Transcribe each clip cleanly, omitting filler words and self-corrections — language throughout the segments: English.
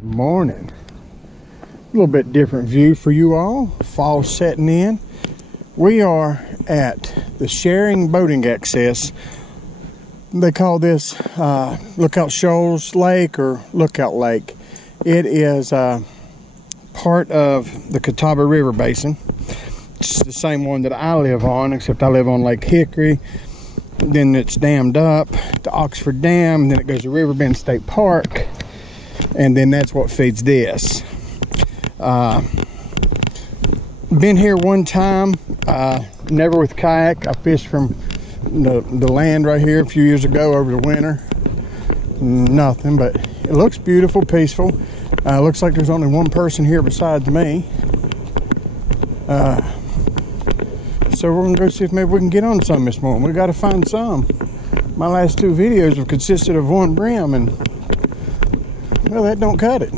Morning. A little bit different view for you all. Fall setting in. We are at the sharing boating access. They call this Lookout Shoals Lake or Lookout Lake. It is part of the Catawba River Basin. It's the same one that I live on, except I live on Lake Hickory. Then it's dammed up, the Oxford Dam, and then it goes to Riverbend State Park. And then that's what feeds this. Been here one time, never with kayak. I fished from the land right here a few years ago over the winter. Nothing, but it looks beautiful, peaceful. Looks like there's only one person here besides me. So we're gonna go see if maybe we can get on some this morning. We gotta find some. My last two videos have consisted of one brim, and well, that don't cut it.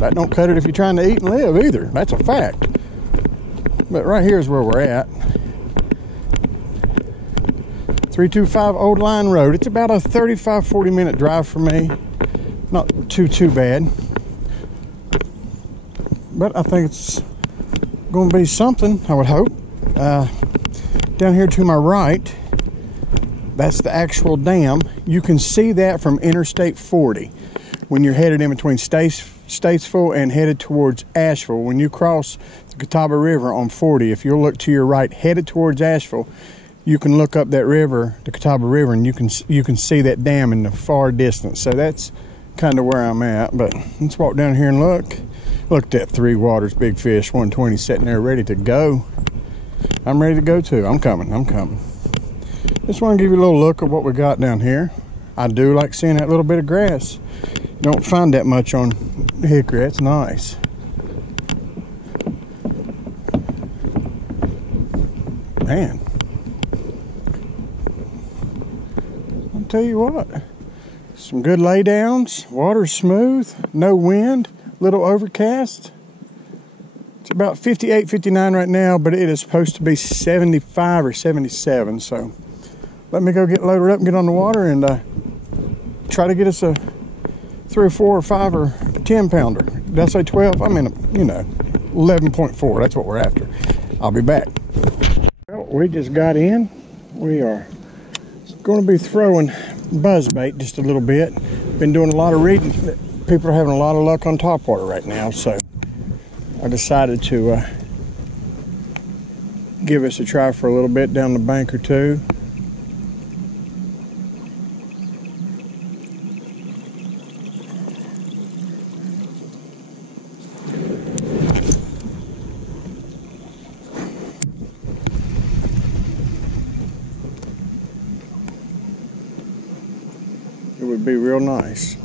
That don't cut it if you're trying to eat and live either. That's a fact. But right here is where we're at. 325 Old Line Road. It's about a 35-40 minute drive for me. Not too bad. But I think it's going to be something, I would hope. Down here to my right, that's the actual dam. You can see that from Interstate 40. When you're headed in between Statesville and headed towards Asheville, when you cross the Catawba River on 40, if you'll look to your right, headed towards Asheville, you can look up that river, the Catawba River, and you can see that dam in the far distance. So that's kind of where I'm at. But let's walk down here and look. Look at that Three Waters Big Fish 120 sitting there ready to go. I'm ready to go too. I'm coming. Just want to give you a little look at what we got down here. I do like seeing that little bit of grass. Don't find that much on Hickory. That's nice. Man, I'll tell you what, some good laydowns. Water's smooth, no wind, little overcast. It's about 58, 59 right now, but it is supposed to be 75 or 77. So let me go get loaded up and get on the water and try to get us a 3 or 4 or 5 or 10 pounder. Did I say 12? I mean, 11.4. That's what we're after. I'll be back. Well, we just got in. We are going to be throwing buzzbait just a little bit. Been doing a lot of reading. People are having a lot of luck on topwater right now, so I decided to give us a try for a little bit down the bank or two. It would be real nice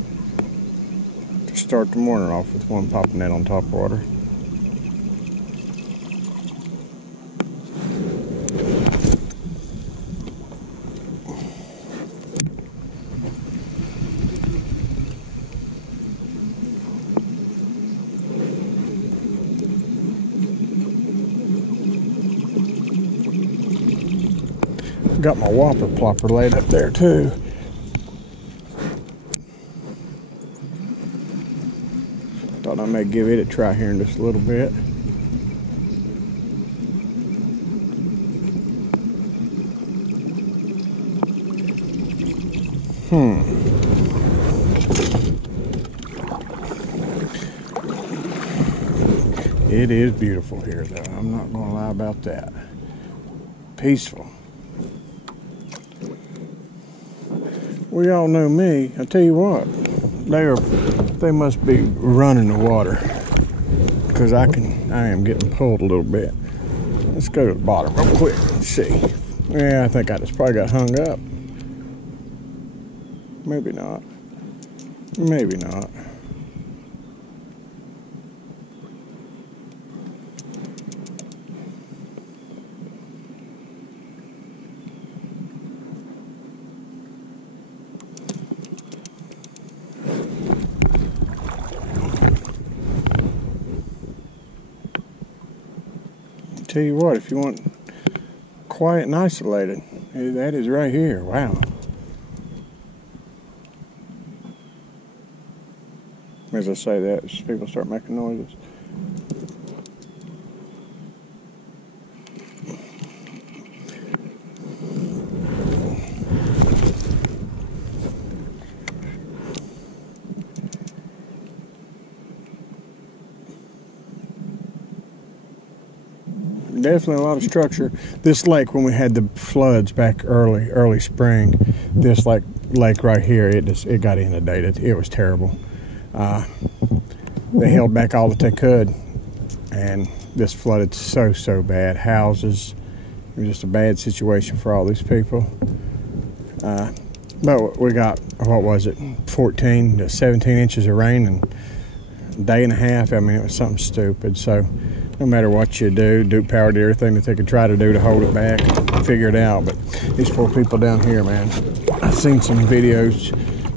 to start the morning off with one popping net on top water. Got my whopper plopper laid up there too. Thought I may give it a try here in just a little bit. It is beautiful here though. I'm not gonna lie about that. Peaceful. We all know me. I tell you what, they must be running the water because I am getting pulled a little bit. Let's go to the bottom real quick and see. Yeah, I think I just probably got hung up. Maybe not. Maybe not. Tell you what, if you want quiet and isolated. That is right here. Wow. As I say that, people start making noises. Definitely a lot of structure. This lake, when we had the floods back early spring, this lake right here, it got inundated. It was terrible. They held back all that they could, and this flooded so bad. Houses, it was just a bad situation for all these people. But we got, what was it, 14 to 17 inches of rain in a day and a half. I mean, it was something stupid. So no matter what you do, Duke Power did everything that they could try to do to hold it back and figure it out. But these poor people down here, man, I've seen some videos.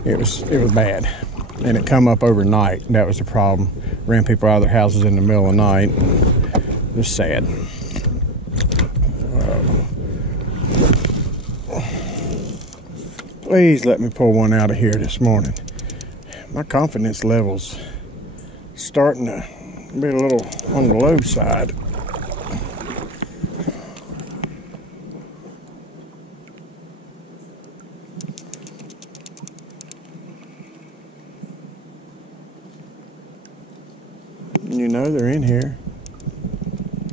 It was bad. And it come up overnight. That was the problem. Ran people out of their houses in the middle of the night. It was sad. Please let me pull one out of here this morning. My confidence level's starting to be a little on the low side. You know they're in here.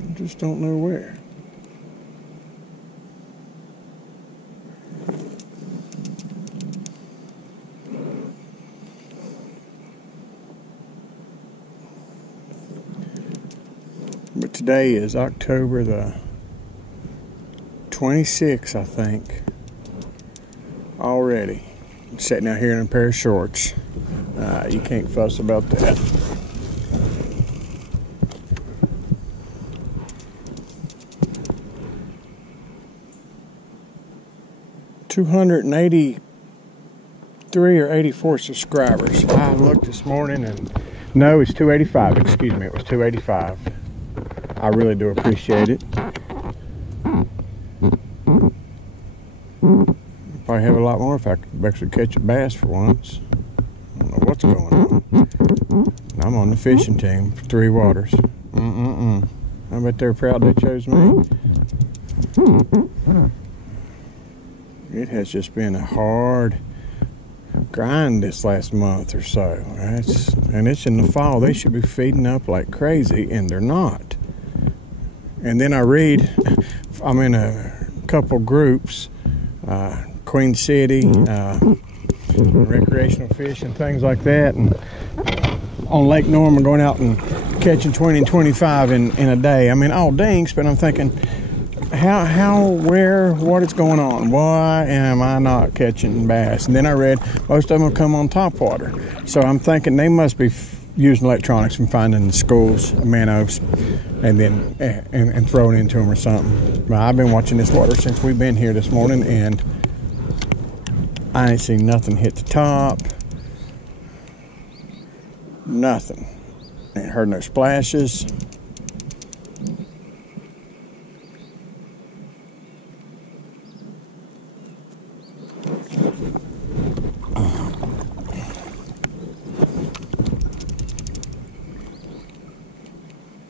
I just don't know where. But today is October the 26th, I think. Already. I'm sitting out here in a pair of shorts. You can't fuss about that. $283 or 84 subscribers. I looked this morning and no, it's 285. Excuse me, it was 285. I really do appreciate it. Probably have a lot more if I could actually catch a bass for once. I don't know what's going on. I'm on the fishing team for Three Waters. I bet they're proud they chose me. It has just been a hard grind this last month or so. And it's in the fall. They should be feeding up like crazy, and they're not. And then I read, I'm in a couple groups, Queen City, recreational fish and things like that. And on Lake Norman, going out and catching 20 and 25 in a day. I mean, all dinks, but I'm thinking, where, what is going on? Why am I not catching bass? And then I read most of them come on top water. So I'm thinking they must be using electronics and finding the schools, minnows, and then and throwing into them or something. But I've been watching this water since we've been here this morning, and I ain't seen nothing hit the top. Nothing. Ain't heard no splashes.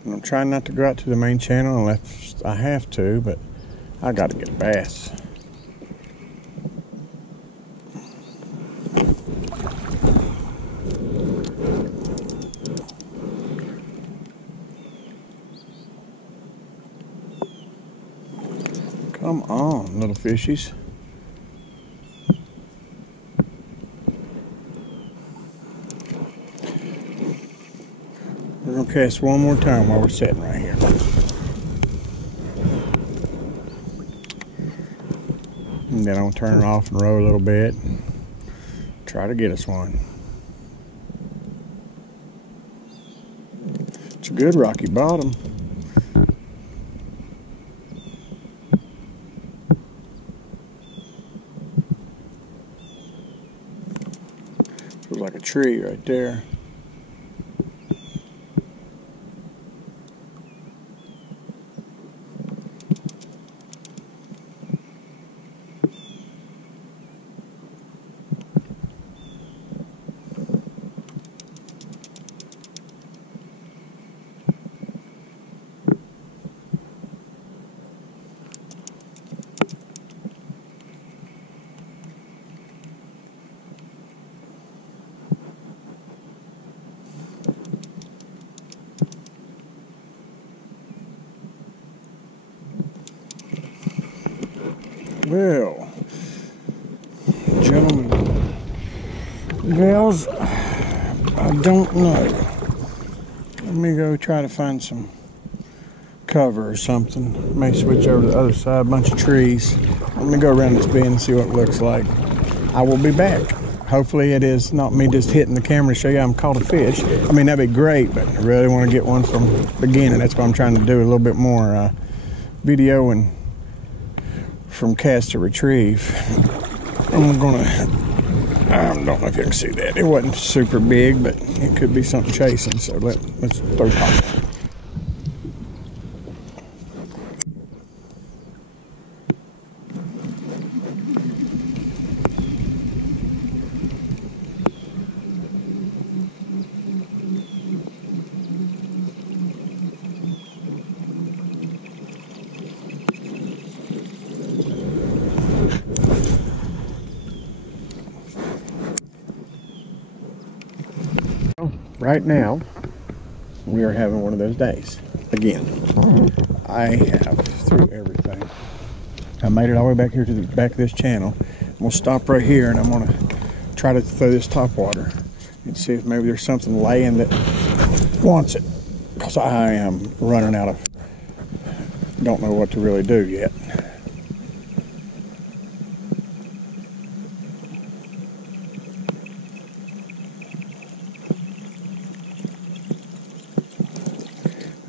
I'm trying not to go out to the main channel unless I have to, but I got to get a bass. Come on, little fishies. We're going to cast one more time while we're sitting right here. And then I'll turn it off and row a little bit. Try to get us one. It's a good rocky bottom. Feels like a tree right there. Well, gentlemen, gals, I don't know. Let me go try to find some cover or something. May switch over to the other side, a bunch of trees. Let me go around this bend and see what it looks like. I will be back. Hopefully it is not me just hitting the camera to show you I'm caught a fish. I mean, that'd be great, but I really want to get one from the beginning. That's what I'm trying to do, a little bit more video and from cast to retrieve. I'm gonna, I don't know if you can see that. It wasn't super big, but it could be something chasing, so let's throw top. Right now, we are having one of those days. Again, I have threw everything. I made it all the way back here to the back of this channel. I'm gonna stop right here and I'm gonna try to throw this top water and see if maybe there's something laying that wants it. Because I am running out of, don't know what to really do yet.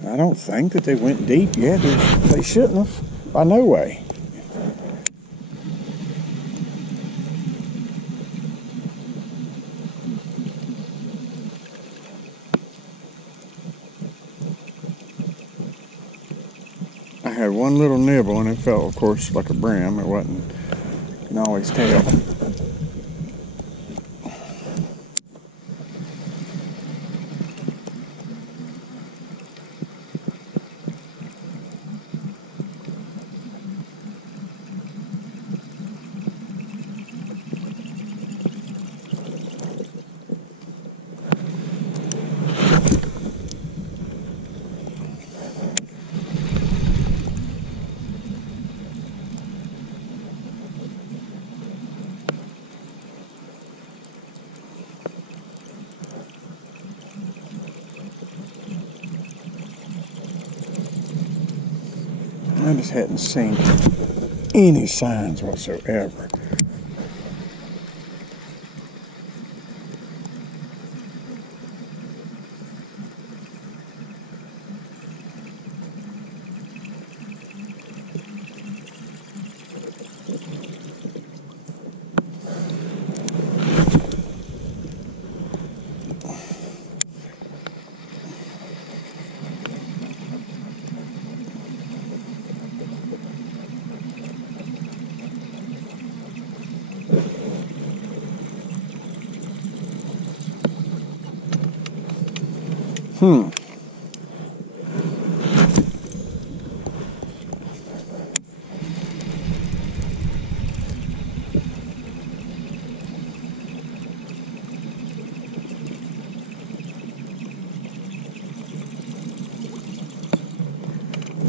I don't think that they went deep yet. They shouldn't have. By no way. I had one little nibble and it felt, of course, like a brim. It wasn't. You can always tell. I just hadn't seen any signs whatsoever.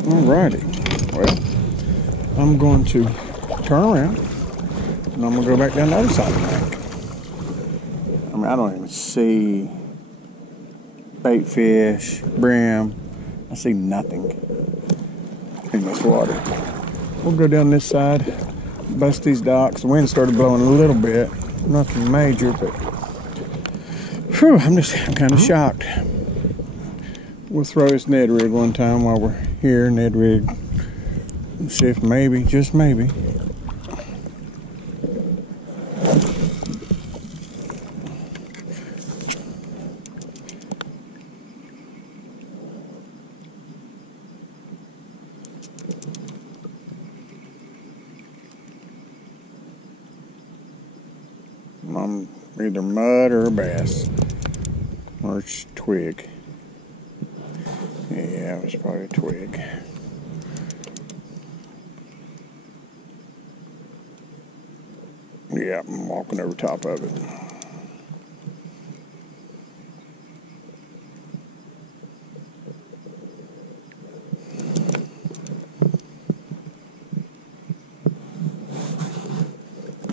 Alrighty, well, I'm going to turn around and I'm going to go back down the other side of the bank. I mean, I don't even see bait fish, brim. I see nothing in this water. We'll go down this side, bust these docks. The wind started blowing a little bit, nothing major, but whew, I'm kind of shocked. We'll throw this Ned rig one time while we're here, Ned rig, and see if maybe, just maybe, either mud or a bass, or it's twig. Yeah, it was probably a twig. Yeah, I'm walking over top of it.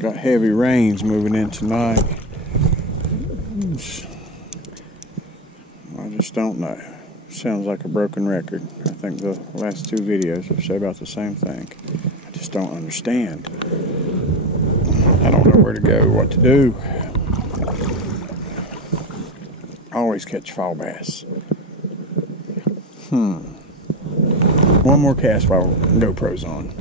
Got heavy rains moving in tonight. I just don't know. Sounds like a broken record. I think the last two videos have said about the same thing. I just don't understand. I don't know where to go, what to do. I always catch fall bass. One more cast while GoPro's on.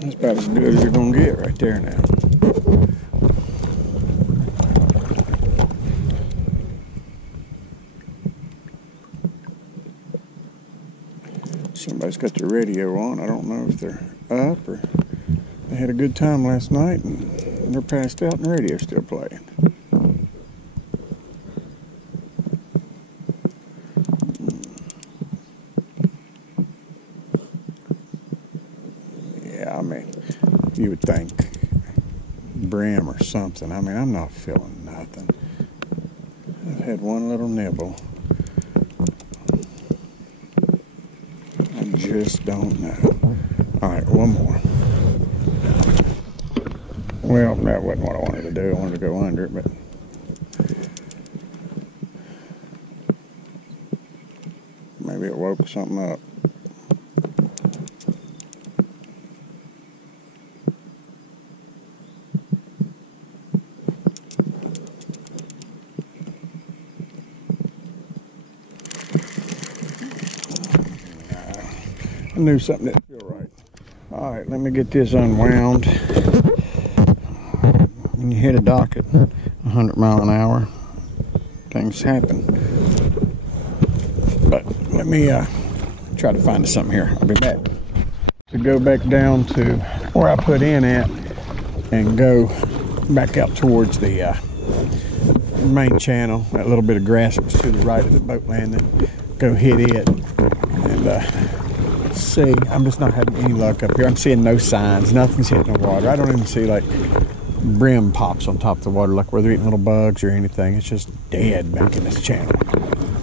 That's about as good as you're gonna get right there now. Somebody's got their radio on. I don't know if they're up or they had a good time last night and they're passed out and the radio's still playing. Yeah, I mean, you would think brim or something. I mean, I'm not feeling nothing. I've had one little nibble. I just don't know. All right, one more. Well, that wasn't what I wanted to do. I wanted to go under it, but maybe it woke something up. I knew something didn't feel right. All right, let me get this unwound. When you hit a dock at 100 miles an hour, things happen. But let me try to find something here. I'll be back. To go back down to where I put in at and go back out towards the main channel. That little bit of grass that was to the right of the boat landing. Go hit it and see. I'm just not having any luck up here. I'm seeing no signs. Nothing's hitting the water. I don't even see like brim pops on top of the water, like where they're eating little bugs or anything. It's just dead back in this channel.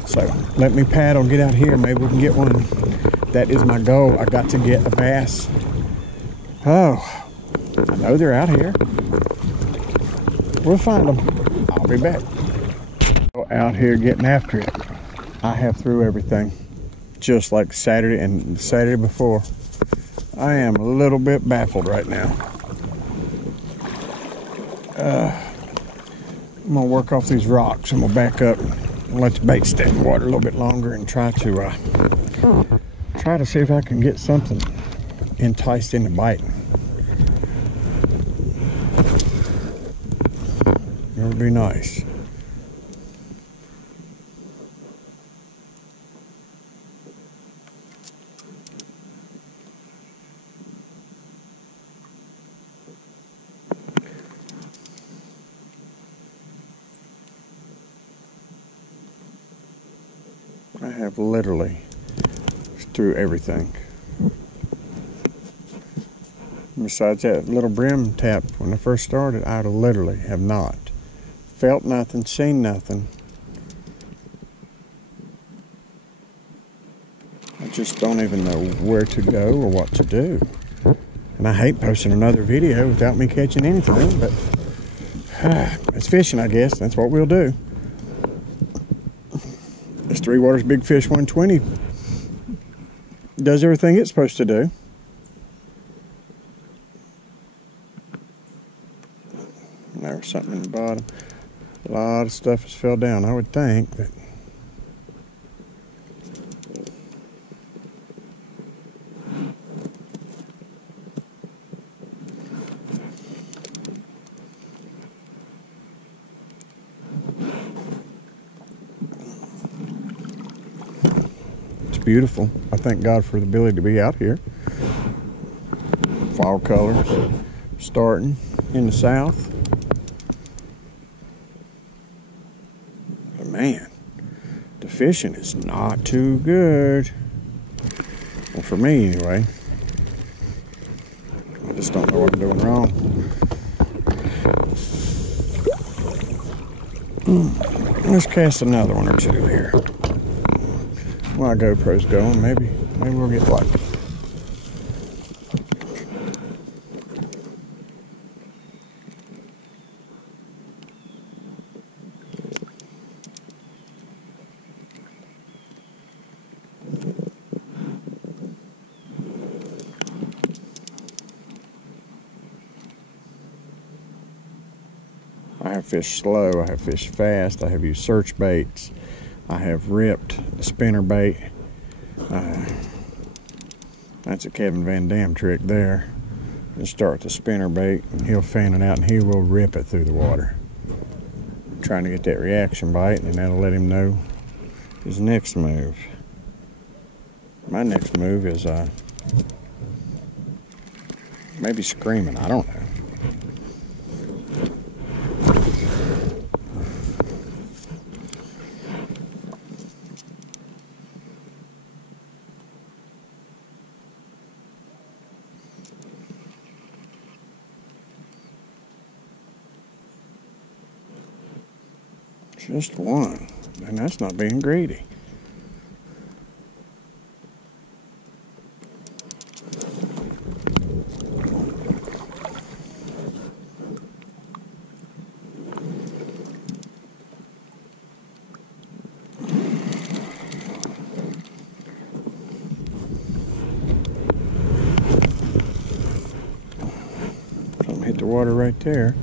So let me paddle, get out here. Maybe we can get one. That is my goal. I got to get a bass. Oh, I know they're out here. We'll find them. I'll be back. Out here getting after it. I have threw everything, just like Saturday and Saturday before. I am a little bit baffled right now. I'm gonna work off these rocks. I'm gonna back up and let the bait stay in the water a little bit longer and try to see if I can get something enticed into biting. It would be nice. I have literally threw everything. Besides that little brim tap when I first started, I literally have not felt nothing, seen nothing. I just don't even know where to go or what to do. And I hate posting another video without me catching anything, but it's fishing, I guess. That's what we'll do. This Three Waters Big Fish 120 does everything it's supposed to do. There's something in the bottom. A lot of stuff has fell down, I would think, but beautiful. I thank God for the ability to be out here. Fall colors starting in the south. But man, the fishing is not too good. Well, for me anyway. I just don't know what I'm doing wrong. Let's cast another one or two here. My GoPro's going. Maybe we'll get lucky. have fished slow, I have fished fast, I have used search baits, I have ripped the spinner bait. That's a Kevin Van Dam trick there. Just start the spinner bait and he'll fan it out and he will rip it through the water. Trying to get that reaction bite, and that'll let him know his next move. My next move is maybe screaming, I don't know. Just one, and that's not being greedy. Something hit the water right there.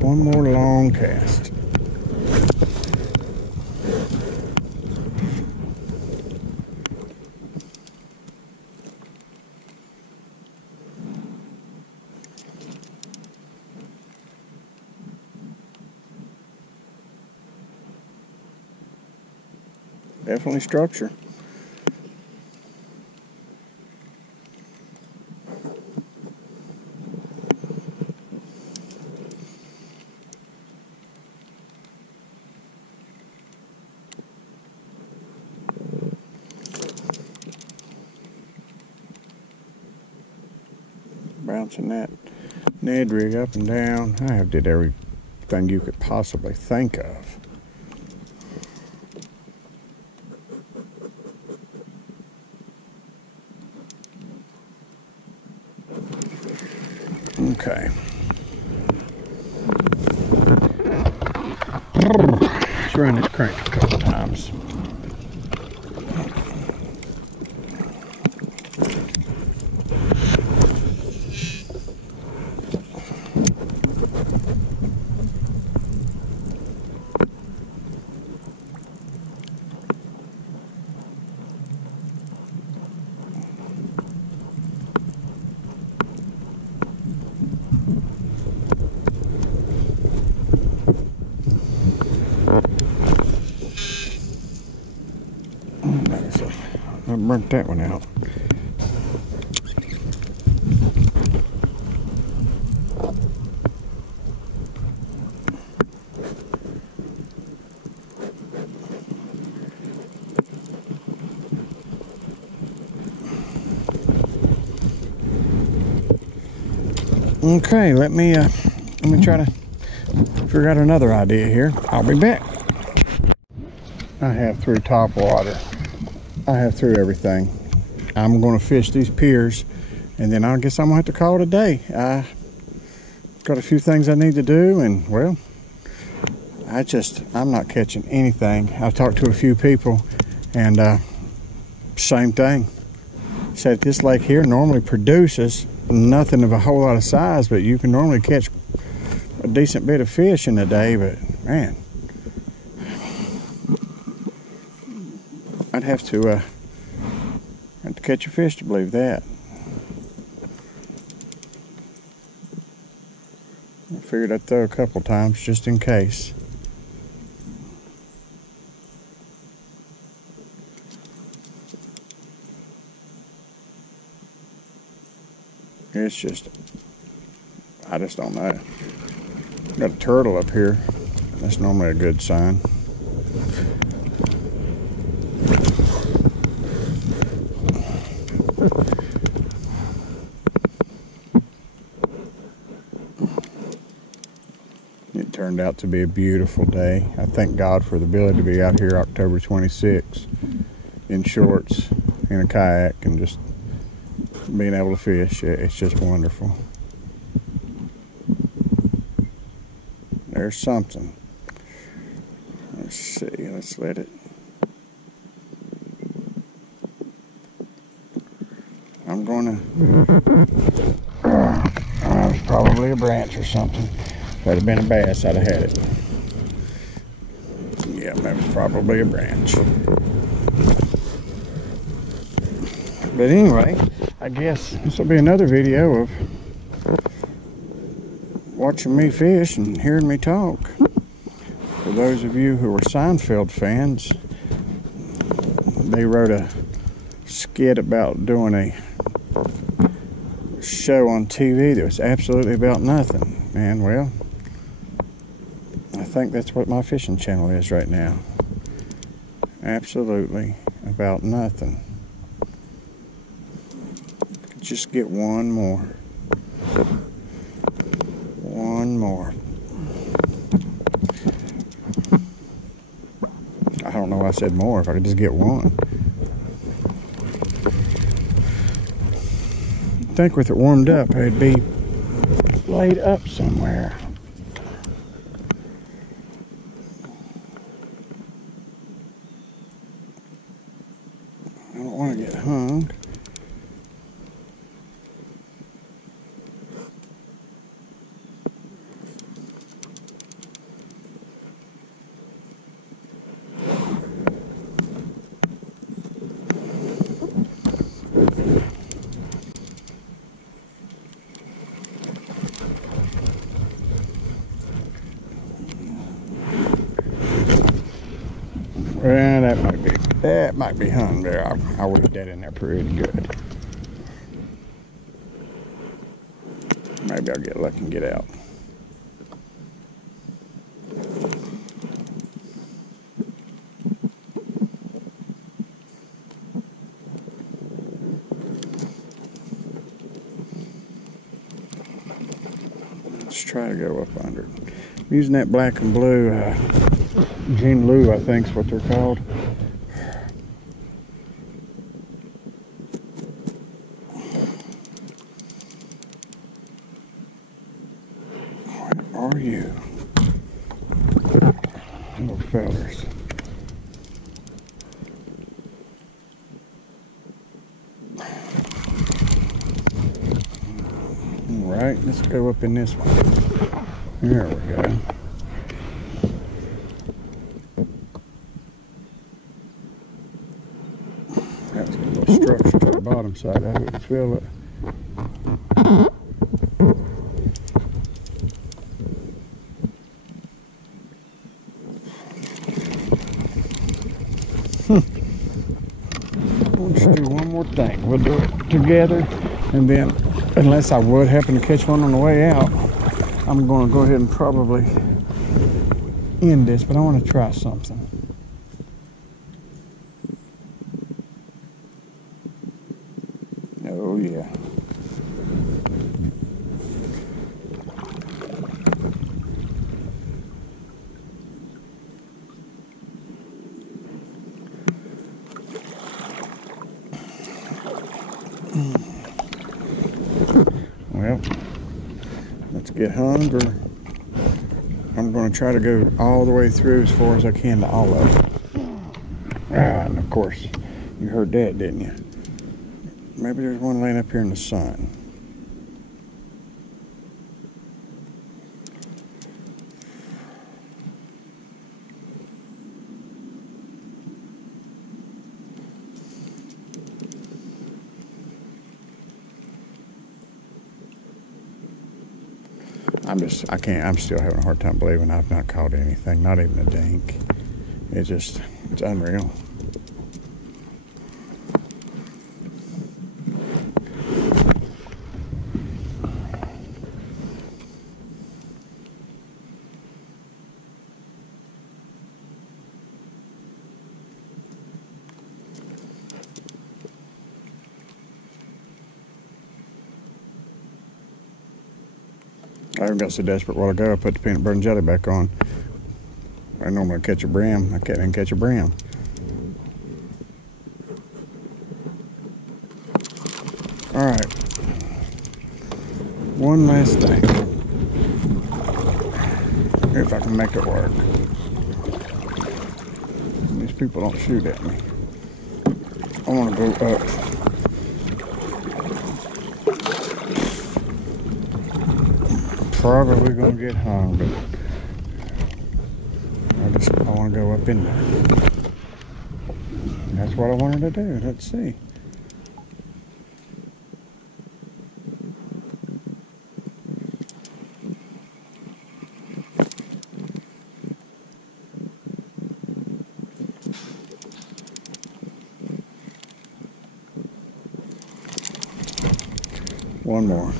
One more long cast. Definitely structure. Bouncing that Ned rig up and down. I have did everything you could possibly think of. Okay. Let's run this crank a couple times. I burnt that one out. Okay, let me try to figure out another idea here. I'll be back. I have through top water. I have through everything. I'm going to fish these piers, and then I guess I'm going to have to call it a day. I got a few things I need to do, and well, I'm not catching anything. I've talked to a few people, and same thing. Said this lake here normally produces nothing of a whole lot of size, but you can normally catch a decent bit of fish in a day. But man, I'd have to catch a fish to believe that. I figured I'd throw a couple times just in case. It's just, I just don't know. Got a turtle up here. That's normally a good sign. Need to turned out to be a beautiful day. I thank God for the ability to be out here October 26th in shorts, in a kayak, and just being able to fish. It's just wonderful. There's something. Let's see, let's let it. I'm gonna, it's probably a branch or something. If it had been a bass, I'd have had it. Yeah, that was probably a branch. But anyway, I guess this will be another video of watching me fish and hearing me talk. For those of you who are Seinfeld fans, they wrote a skit about doing a show on TV that was absolutely about nothing. And well, I think that's what my fishing channel is right now. Absolutely about nothing. Just get one more. One more. I don't know why I said more. If I could just get one. I think with it warmed up, it'd be laid up somewhere. I don't want to get hung. Well, that might be hung there. I'll weave that in there pretty good. Maybe I'll get lucky and get out. Let's try to go up under it. I'm using that black and blue Gene Lou, I think is what they're called. Where are you? Little fellers. Alright, let's go up in this one. There we go. That's a little structure to the bottom side of it. Feel it. We'll just do one more thing. We'll do it together, and then, unless I would happen to catch one on the way out, I'm going to go ahead and probably end this, but I want to try something. Oh yeah. Well, let's get hung, or I'm going to try to go all the way through as far as I can to all of it. And of course, you heard that, didn't you? Maybe there's one laying up here in the sun. I'm still having a hard time believing I've not caught anything, not even a dink. It's unreal. I got so desperate a while ago, I put the peanut butter and jelly back on. I normally catch a brim. I can't even catch a brim. All right. One last thing. If I can make it work. These people don't shoot at me. I want to go up. Probably gonna get hung, but I want to go up in there. That's what I wanted to do. Let's see. One more.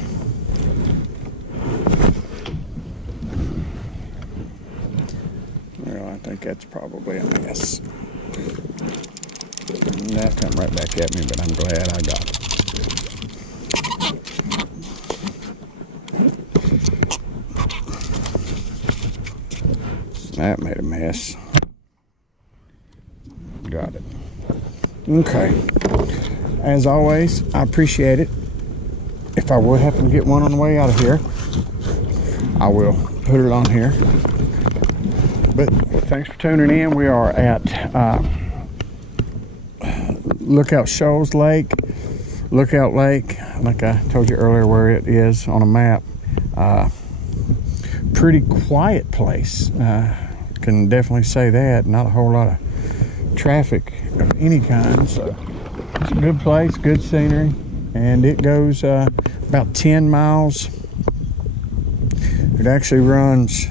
Well, I think that's probably a mess. That come right back at me, but I'm glad I got it. That made a mess. Got it. Okay. As always, I appreciate it. If I would happen to get one on the way out of here, I will put it on here. But thanks for tuning in. We are at Shoals Lake, Lookout Lake, like I told you earlier where it is on a map. Pretty quiet place. Can definitely say that. Not a whole lot of traffic of any kind. So it's a good place, good scenery. And it goes about 10 miles. It actually runs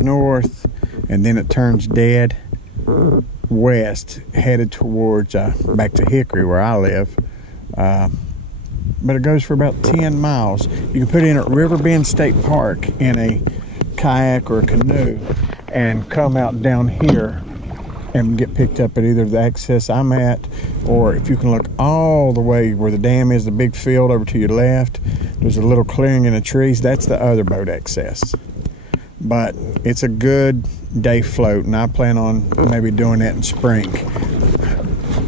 north, and then it turns dead west, headed towards back to Hickory, where I live. But it goes for about 10 miles. You can put in at Riverbend State Park in a kayak or a canoe and come out down here and get picked up at either the access I'm at, or if you can look all the way where the dam is, the big field over to your left, there's a little clearing in the trees. That's the other boat access. But it's a good day float, and I plan on maybe doing that in spring.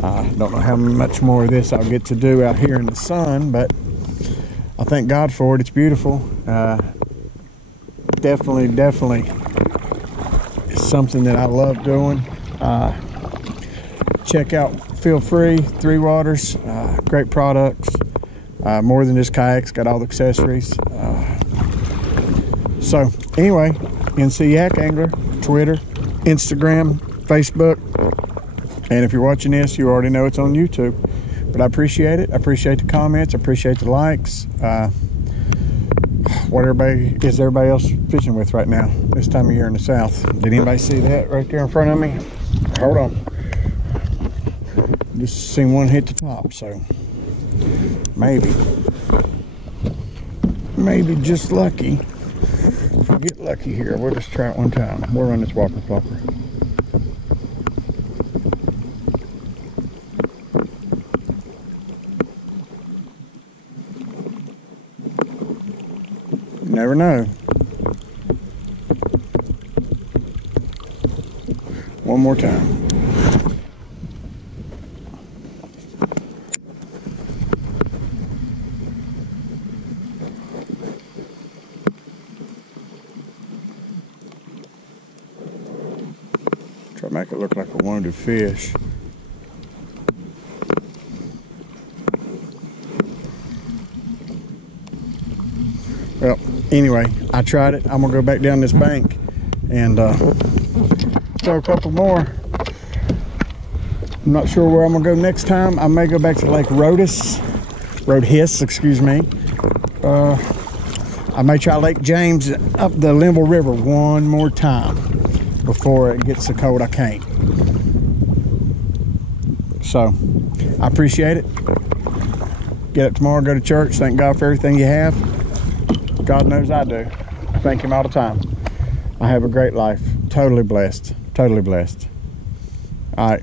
I don't know how much more of this I'll get to do out here in the sun, but I thank God for it. It's beautiful. Definitely it's something that I love doing. Check out, feel free, Three Waters, great products, more than just kayaks, got all the accessories. So anyway, NC Yak Angler, Twitter, Instagram, Facebook, and if you're watching this, you already know it's on YouTube. But I appreciate it. I appreciate the comments. I appreciate the likes. What is everybody else fishing with right now this time of year in the South? Did anybody see that right there in front of me? Hold on. Just seen one hit the top, so maybe just lucky. If we get lucky here, we'll just try it one time. We'll run this walking flopper. You never know. One more time. Try to make it look like a wounded fish. Well, anyway, I tried it. I'm gonna go back down this bank and throw a couple more. I'm not sure where I'm gonna go next time. I may go back to Lake Roadhiss, excuse me. I may try Lake James up the Linville River one more time before it gets so cold I can't. So, I appreciate it. Get up tomorrow, go to church, thank God for everything you have. God knows I do. I thank Him all the time. I have a great life. Totally blessed. Totally blessed. All right.